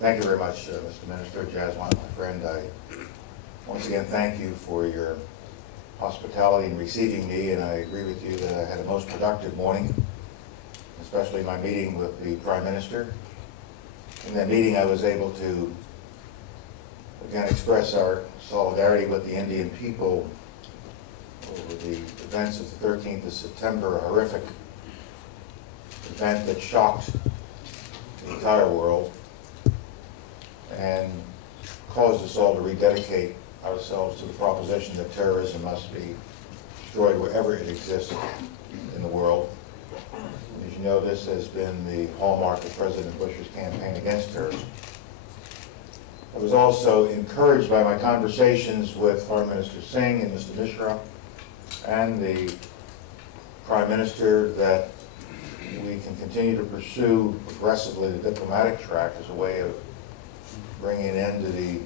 Thank you very much, Mr. Minister. Jaswan, my friend, I once again thank you for your hospitality in receiving me, and I agree with you that I had a most productive morning, especially my meeting with the Prime Minister. In that meeting, I was able to again express our solidarity with the Indian people over the events of the 13th of September, a horrific event that shocked the entire world and caused us all to rededicate ourselves to the proposition that terrorism must be destroyed wherever it exists in the world. As you know, this has been the hallmark of President Bush's campaign against terrorism. I was also encouraged by my conversations with Foreign Minister Singh and Mr. Mishra and the Prime Minister that we can continue to pursue aggressively the diplomatic track as a way of bringing an end to the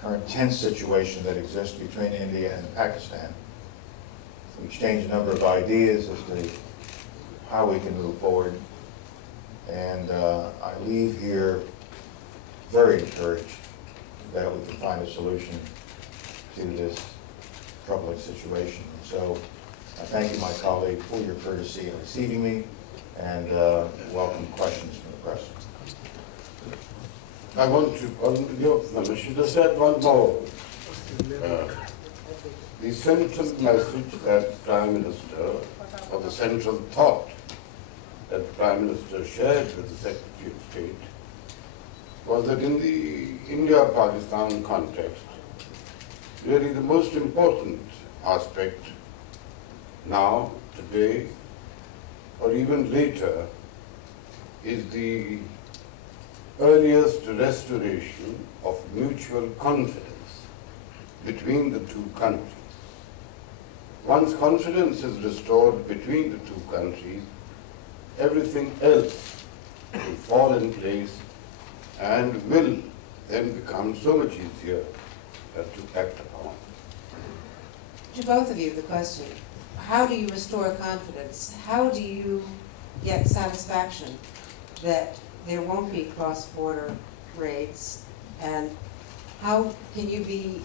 current tense situation that exists between India and Pakistan. We exchanged a number of ideas as to how we can move forward, and I leave here very encouraged that we can find a solution to this troubling situation. So I thank you, my colleague, for your courtesy in receiving me, and welcome questions from the press. I want to, you should have said one more. The central message that Prime Minister, or the central thought that the Prime Minister shared with the Secretary of State, was that in the India-Pakistan context, really the most important aspect now, today, or even later, is the earliest restoration of mutual confidence between the two countries. Once confidence is restored between the two countries, everything else will fall in place and will then become so much easier to act upon. To both of you, the question, how do you restore confidence? How do you get satisfaction that there won't be cross-border raids? And how can you be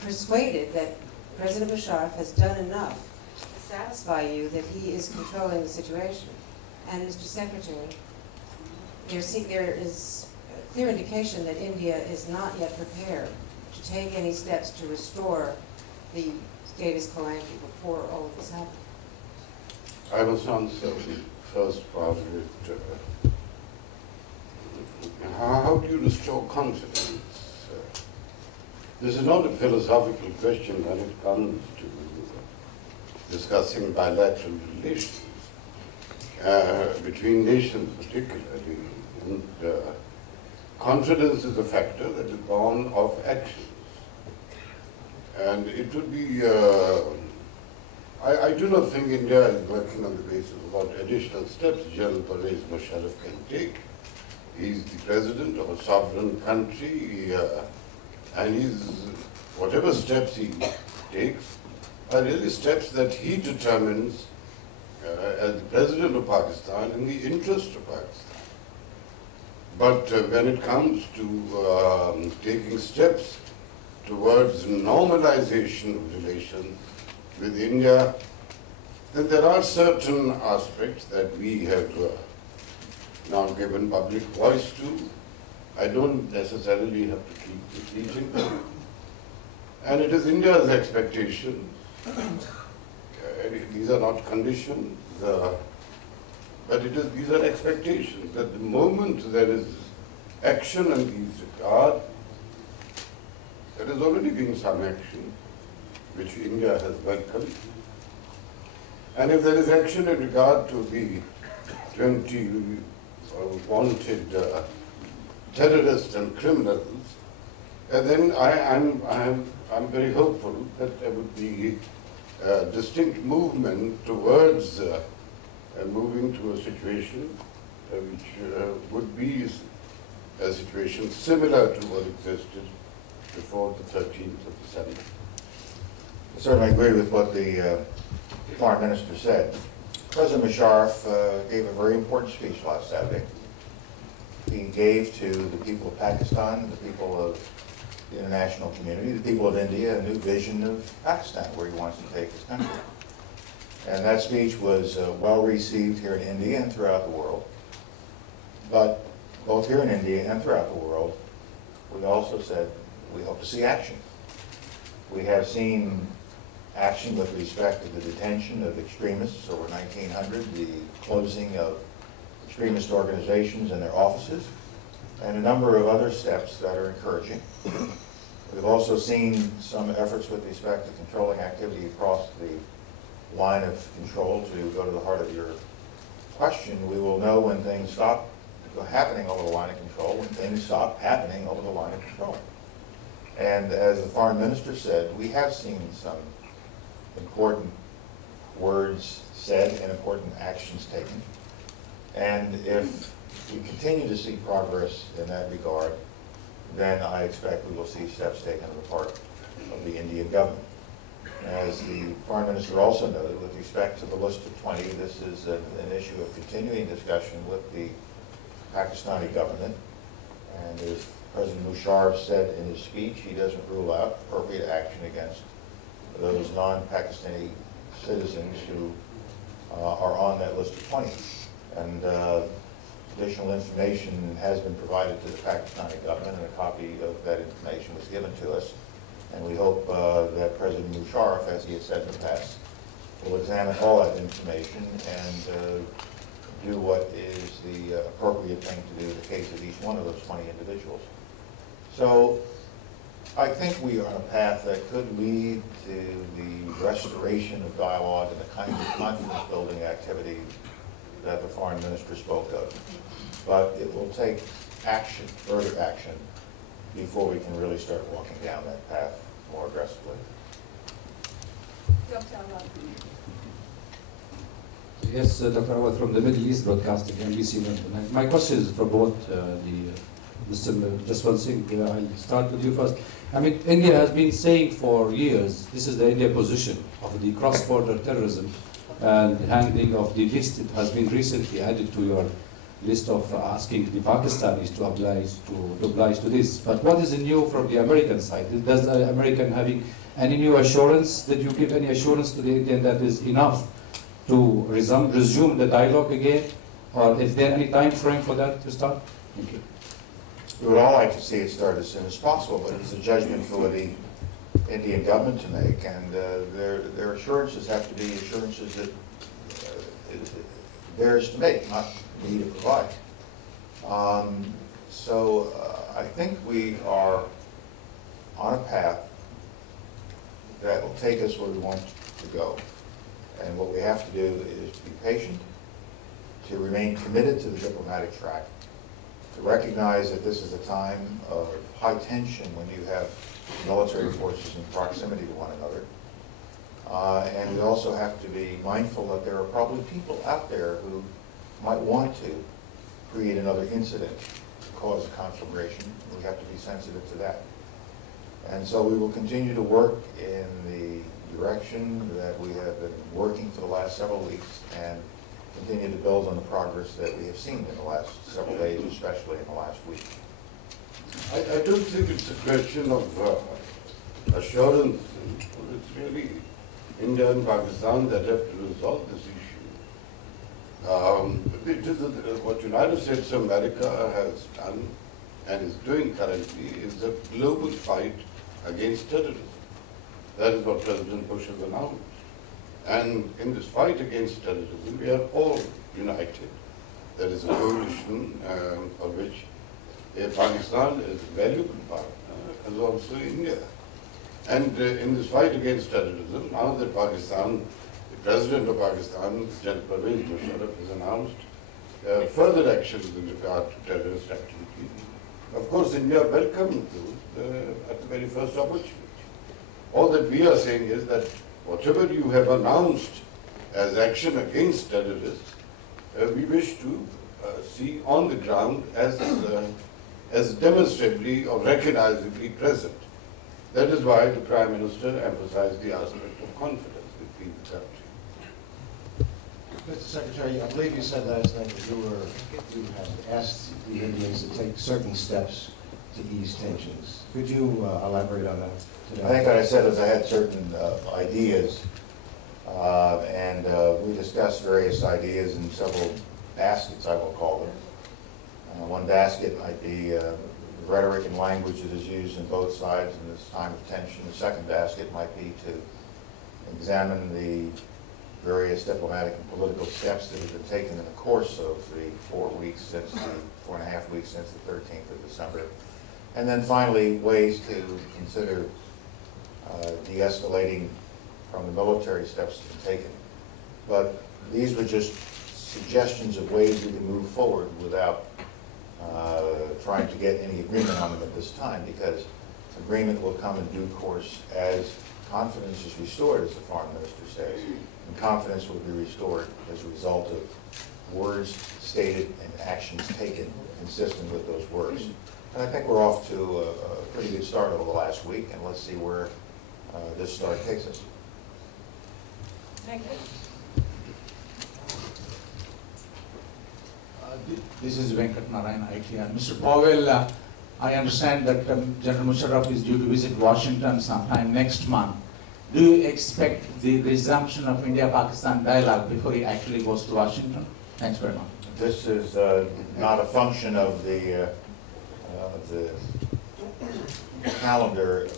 persuaded that President Bashar has done enough to satisfy you that he is controlling the situation? And Mr. Secretary, there is a clear indication that India is not yet prepared to take any steps to restore the status quo ante before all of this happened. I must answer the first part of it. How do you restore confidence? This is not a philosophical question when it comes to discussing bilateral relations between nations particularly. And confidence is a factor that is born of actions. And it would be, I do not think India is working on the basis of what additional steps General Pervez Musharraf can take. He is the president of a sovereign country, and whatever steps he takes are really steps that he determines as the president of Pakistan in the interest of Pakistan. But when it comes to taking steps towards normalization of relations with India, then there are certain aspects that we have now given public voice to. I don't necessarily have to keep repeating them. And it is India's expectation, these are not conditions, but these are expectations that the moment there is action in these regards, there has already been some action which India has welcomed. And if there is action in regard to the 20 wanted terrorists and criminals, then I'm very hopeful that there would be a distinct movement towards moving to a situation which would be a situation similar to what existed before the 13th of December. I certainly agree with what the Foreign Minister said. President Musharraf gave a very important speech last Saturday. He gave to the people of Pakistan, the people of the international community, the people of India, a new vision of Pakistan, where he wants to take his country. And that speech was well received here in India and throughout the world. But both here in India and throughout the world, we also said we hope to see action. We have seen action with respect to the detention of extremists over 1900, the closing of extremist organizations and their offices, and a number of other steps that are encouraging. We've also seen some efforts with respect to controlling activity across the line of control. To go to the heart of your question, we will know when things stop happening over the line of control, when things stop happening over the line of control. And as the foreign minister said, we have seen some important words said and important actions taken. And if we continue to see progress in that regard, then I expect we will see steps taken on the part of the Indian government. As the foreign minister also noted, with respect to the list of 20, this is an issue of continuing discussion with the Pakistani government. And as President Mishra said in his speech, he doesn't rule out appropriate action against those non-Pakistani citizens who are on that list of 20. And additional information has been provided to the Pakistani government, and a copy of that information was given to us. And we hope that President Musharraf, as he has said in the past, will examine all that information and do what is the appropriate thing to do in the case of each one of those 20 individuals. So I think we are on a path that could lead to the restoration of dialogue and the kind of confidence-building activity that the foreign minister spoke of. But it will take action, further action, before we can really start walking down that path more aggressively. Yes, Dr. Awad from the Middle East Broadcasting, NBC London. My question is for both Mr. Jaswant Singh. I'll start with you first. I mean, India has been saying for years, this is the India position of the cross-border terrorism and handling of the list. It has been recently added to your list of asking the Pakistanis to oblige to this. But what is new from the American side? Does the American having any new assurance, that you give any assurance to the Indian that is enough to resume the dialogue again? Or is there any time frame for that to start? Thank you. We would all like to see it start as soon as possible, but it's a judgment for the Indian government to make, and their assurances have to be assurances that theirs to make, not me to provide. So I think we are on a path that will take us where we want to go. And what we have to do is to be patient, to remain committed to the diplomatic track, to recognize that this is a time of high tension when you have military forces in proximity to one another. And we also have to be mindful that there are probably people out there who might want to create another incident to cause a conflagration. We have to be sensitive to that. And so we will continue to work in the direction that we have been working for the last several weeks and continue to build on the progress that we have seen in the last several days, especially in the last week. I don't think it's a question of assurance. It's really India and Pakistan that have to resolve this issue. It is what United States of America has done and is doing currently is a global fight against terrorism. That is what President Bush has announced. And in this fight against terrorism, we are all united. There is a coalition of which Pakistan is a valuable partner, as also India. And in this fight against terrorism, now that Pakistan, the President of Pakistan, General Pervez Musharraf, has announced further actions in regard to terrorist activity, of course India welcomed those at the very first opportunity. All that we are saying is that whatever you have announced as action against terrorists, we wish to see on the ground as demonstrably or recognizably present. That is why the Prime Minister emphasized the aspect of confidence between the countries. Mr. Secretary, I believe you said last night that you had asked the Indians to take certain steps to ease tensions. Could you elaborate on that today? I think what I said is I had certain ideas, and we discussed various ideas in several baskets, I will call them. One basket might be rhetoric and language that is used in both sides in this time of tension. The second basket might be to examine the various diplomatic and political steps that have been taken in the course of the 4.5 weeks since the 13th of December. And then finally, ways to consider de-escalating from the military steps that have been taken. But these were just suggestions of ways we can move forward without trying to get any agreement on them at this time, because agreement will come in due course as confidence is restored, as the foreign minister says, and confidence will be restored as a result of words stated and actions taken consistent with those words. And I think we're off to a pretty good start over the last week, and let's see where this start takes us. Thank you. This is Venkat Narayan, ITR. Mr. Powell, I understand that General Musharraf is due to visit Washington sometime next month. Do you expect the resumption of India-Pakistan dialogue before he actually goes to Washington? Thanks very much. This is not a function of the calendar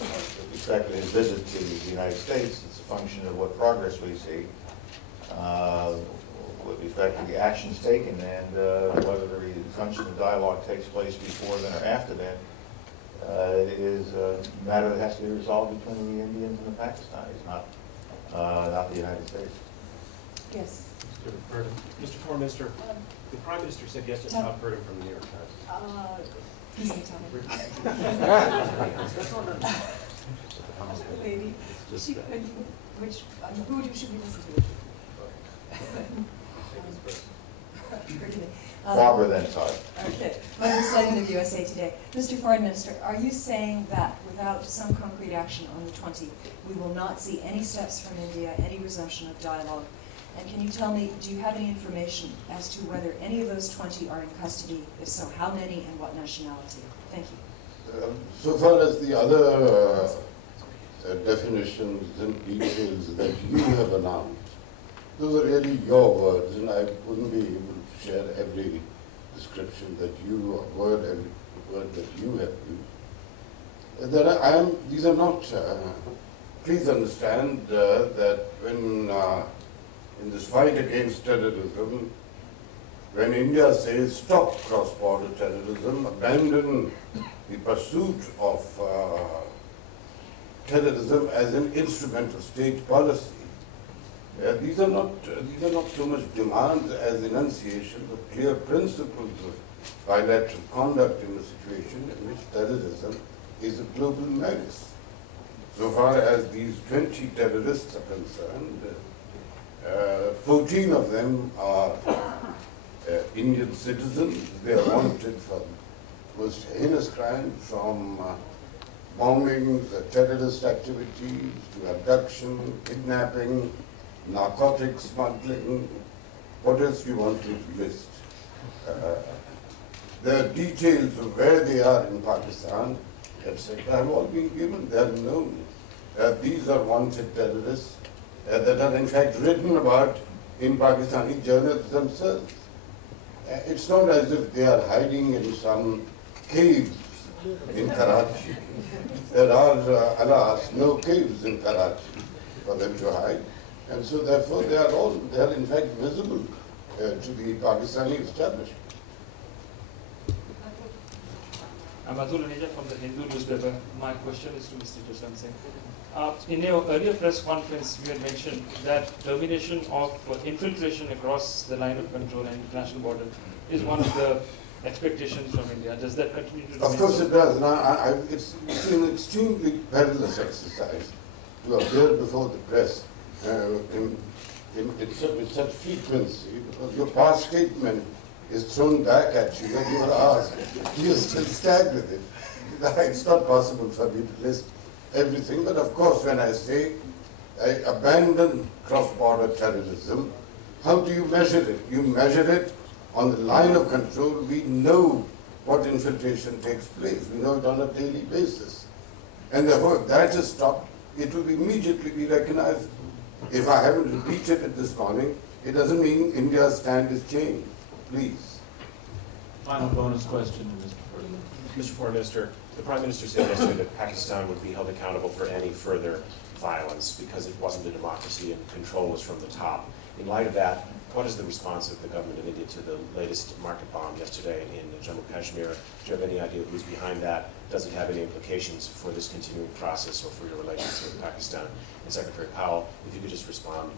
with respect to his visit to the United States. It's a function of what progress we see with respect to the actions taken, and whether the resumption of dialogue takes place before then or after then is a matter that has to be resolved between the Indians and the Pakistanis, not the United States. Yes. Mr. Foreign Minister, the Prime Minister said yesterday, I've heard him from the New York Times. Please tell me. Lady, who should we listen to? Barbara then, sorry. Okay. Michael Slayton of USA Today. Mr. Foreign Minister, are you saying that without some concrete action on the 20th, we will not see any steps from India, any resumption of dialogue? And can you tell me, do you have any information as to whether any of those 20 are in custody? If so, how many and what nationality? Thank you. So far as the other definitions and details that you have announced, those are really your words, and I wouldn't be able to share every description that you, every word that you have used. These are not, please understand that when in this fight against terrorism, when India says stop cross-border terrorism, abandon the pursuit of terrorism as an instrument of state policy, these are not so much demands as enunciations of clear principles of bilateral conduct in a situation in which terrorism is a global menace. So far as these 20 terrorists are concerned, 14 of them are Indian citizens. They are wanted for most heinous crimes, from bombings, terrorist activities, to abduction, kidnapping, narcotics smuggling. What else do you want to list? The details of where they are in Pakistan, etc., have all been given. They are known. These are wanted terrorists that are in fact written about in Pakistani journals themselves. It's not as if they are hiding in some caves in Karachi. There are, alas, no caves in Karachi for them to hide. And so therefore they are in fact visible to the Pakistani establishment. I'm Atul Aneja from the Hindu newspaper. My question is to Mr. Jaswant Singh. In your earlier press conference, you had mentioned that termination of infiltration across the line of control and international border is one of the expectations from India. Does that continue to remain? Of course it does. Now, it's an extremely perilous exercise to appear before the press with such frequency, because your past statement is thrown back at you and you are asked, do you still stand with it? It's not possible for me to list everything, but of course when I say I abandon cross-border terrorism, How do you measure it? You measure it on the line of control. We know what infiltration takes place. We know it on a daily basis. And therefore, if that is stopped, it will immediately be recognized. If I haven't repeated it this morning, it doesn't mean India's stand is changed. Please. Final bonus question, Mr. Ferdinand. Mr. Foreign Minister, the Prime Minister said yesterday that Pakistan would be held accountable for any further violence because it wasn't a democracy and control was from the top. In light of that, what is the response of the government of India to the latest market bomb yesterday in Jammu Kashmir? Do you have any idea who's behind that? Does it have any implications for this continuing process or for your relations with Pakistan? And Secretary Powell, if you could just respond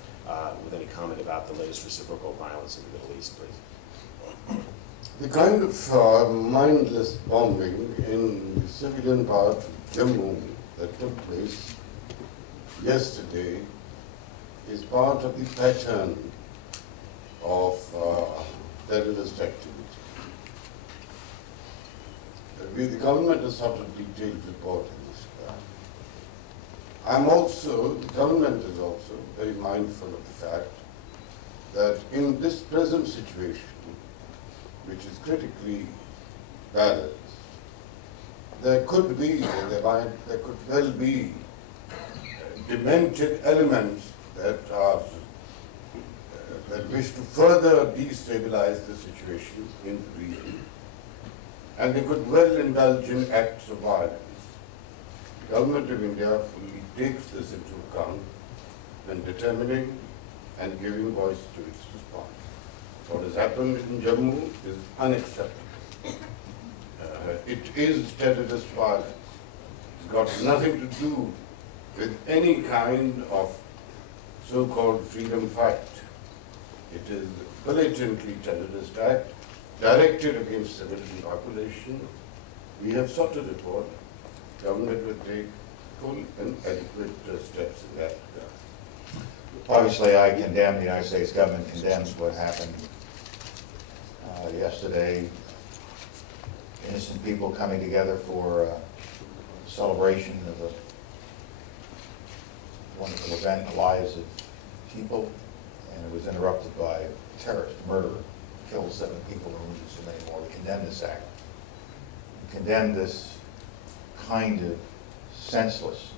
with any comment about the latest reciprocal violence in the Middle East, please. The kind of mindless bombing in the civilian part of Jammu that took place yesterday is part of the pattern of terrorist activity. The government has sought a detailed report in this regard. The government is also very mindful of the fact that in this present situation, which is critically balanced, there could well be demented elements that wish to further destabilize the situation in the region, and they could well indulge in acts of violence. The Government of India fully takes this into account when determining and giving voice to its response. What has happened in Jammu is unacceptable. It is terrorist violence. It's got nothing to do with any kind of so-called freedom fight. It is a blatantly terrorist act directed against civilian population. We have sought a report. Government will take full and adequate steps in that regard. Obviously, I condemn, the United States government condemns what happened yesterday. Innocent people coming together for a celebration of a wonderful event in the lives of people, and it was interrupted by a terrorist, a murderer, killed 7 people and wounded so many more. We condemn this act. We condemn this kind of senseless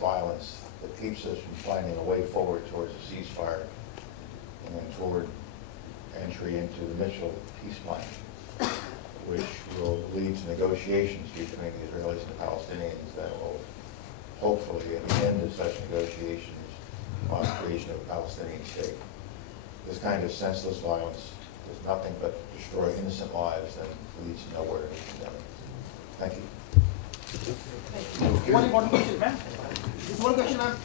violence that keeps us from finding a way forward towards a ceasefire and then toward entry into the Mishra peace plan, which will lead to negotiations between the Israelis and the Palestinians that will hopefully, at the end of such negotiations, on the creation of a Palestinian state. This kind of senseless violence does nothing but destroy innocent lives and leads nowhere in the pandemic. Thank you. One important question, ma'am. Just one question, ma'am.